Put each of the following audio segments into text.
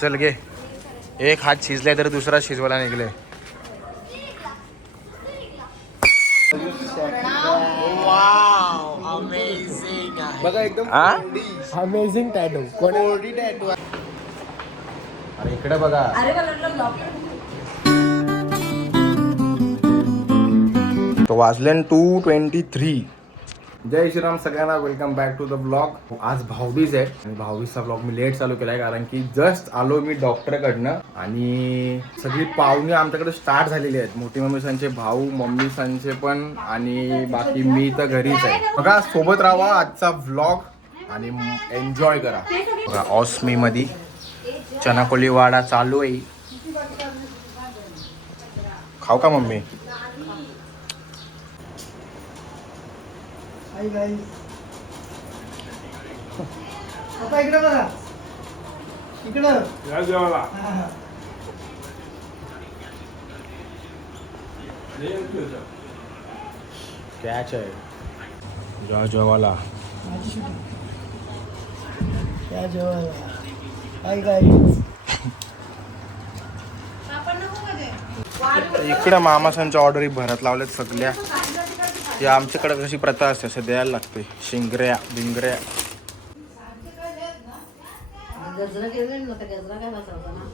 चल घे. एक हात शिजलाय तर दुसरा शिजवायला निघले. बघा एकदम अमेझिंग टॅटू. कोरडी टॅटू. अरे इकडे बघा. तो वाजले 2:23. जय श्रीराम सगळ्यांना. Welcome back to the blog. आज भाऊबीज आहे आणि भाऊबीजचा ब्लॉग मी लेट चालू केलाय कारण की जस्ट आलो मी डॉक्टरकडनं आणि सगळी पाहुणे आमच्याकडे स्टार्ट झालेली आहेत. मोठी मम्मीसांचे भाऊ, मम्मीसांचे पण आणि बाकी मी तर घरीच आहे. बघा सोबत राहा आजचा ब्लॉग आणि एन्जॉय करा. बघा ऑस्मी मध्ये चनाकोली वाडा चालू आहे. खाऊ का मम्मी? आता इकडे बघा. इकडं कॅच आहे. जेवायला त्या जेवायला. हाय गाय. इकडं मामासांच्या ऑर्डरी भरत लावल्यात सगळ्या. या आमच्याकडे कशी प्रथा असते असं द्यायला लागते. शिंगऱ्या बिंगऱ्या. गजरा केलं ना, तर गजरा काय बसवता ना.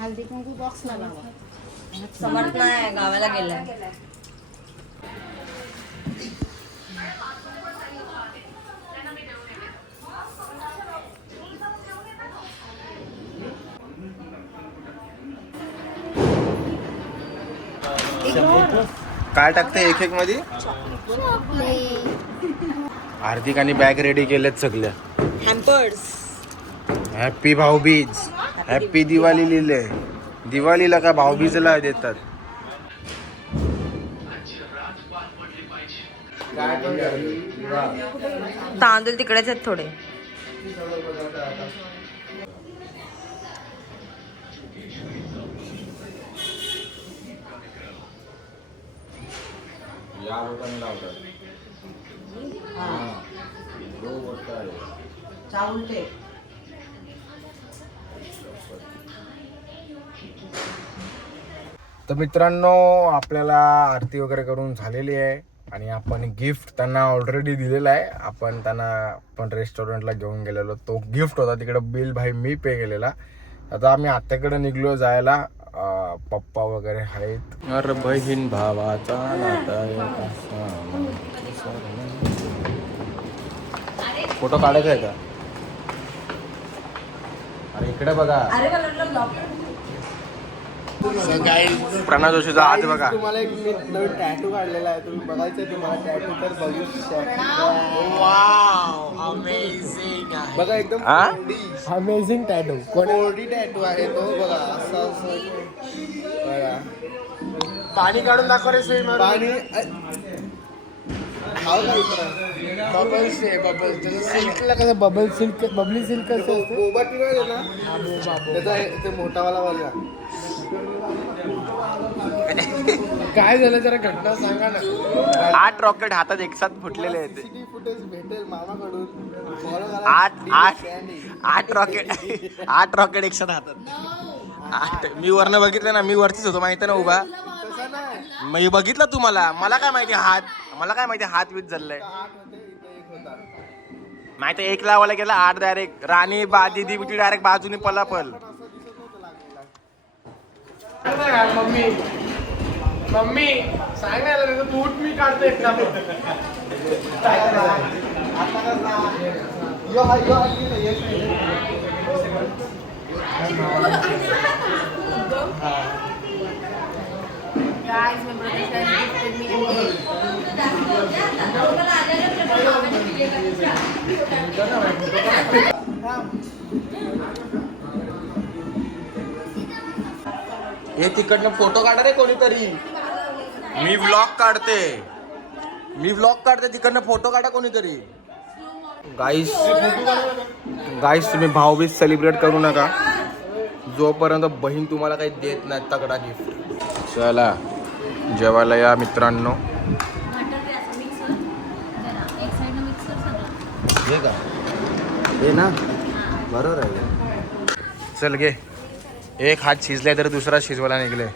हल्दी कुंकू बॉक्स ना बाबा. समर्थ नाही गावाला गेलाय. काय टाकते एक एक मध्ये? हार्दिकाने बॅग रेडी केल्यात सगळ्या. Hampers. Happy Bhaubeej, happy Diwali लिहिले. दिवाळीला का भाऊबीजला देतात? तांदूळ तिकडेच आहेत थोडे. तर मित्रांनो आपल्याला आरती वगैरे करून झालेली आहे आणि आपण गिफ्ट त्यांना ऑलरेडी दिलेला आहे. आपण त्यांना पण रेस्टॉरंटला घेऊन गेलेलो. तो गिफ्ट होता. तिकडे बिल भाई मी पे केलेला. आता आम्ही आत्याकडे निघलो जायला. पप्पा वगैरे आहेत. अरे बहीण भावाचा नाता. फोटो काढायचा आहे का? अरे इकडे बघा. प्रणव जोशीचा हात बघा. तुम्हाला एक मी नवीन टॅटू काढलेला आहे. तुम्ही बघायचं तुम्हाला टॅटू तर बघू शकता. बघा एकदम अमेझिंग टॅटू. कोरडी टॅटू आहे तो. बघा असं असं बघा. पाणी काढून दाखव रे. पाणी बबल्स आहे. बबल्स सिल्कला कसं बबल सिल्क, बबली सिल्क कसं असतं. बोबा टी आहे ना त्याचा ते मोठावाला वाला. काय झालं जरा घटना सांगा ना. 8 रॉकेट हातात एक साथ फुटलेले आहेत. सीसीटीव्ही फुटेज भेटेल मामाकडून. 8 रॉकेट एक साथ हातात. मी वरनं बघितलं ना. मी वरतीच होतो माहिती ना उभा. तसं नाही. मी बघितलं तुम्हाला. मला काय माहिती हात वीज झालंय. 8 होते इथे 1 होता. माहिती 1 लावायला गेला 8 डायरेक्ट. राणी दीदी बिटी डायरेक्ट बाजूने पलापल. मम्मी मम्मी सांगायला बूट मी काढतो एक ना. यो हा येत नाही. हे तिकडनं फोटो काढा रे कोणीतरी. मी व्लॉग काढते तिकडनं फोटो काढा कोणीतरी. गाईस तुम्ही भाऊबीज सेलिब्रेट करू नका. जोपर्यंत बहीण तुम्हाला काही देत नाही तगडा गिफ्ट. चला जेवायला या मित्रांनो. हे का हे ना बरोबर आहे. चल गे. एक हात शिजलाय तर दुसरा शिजवायला निघले.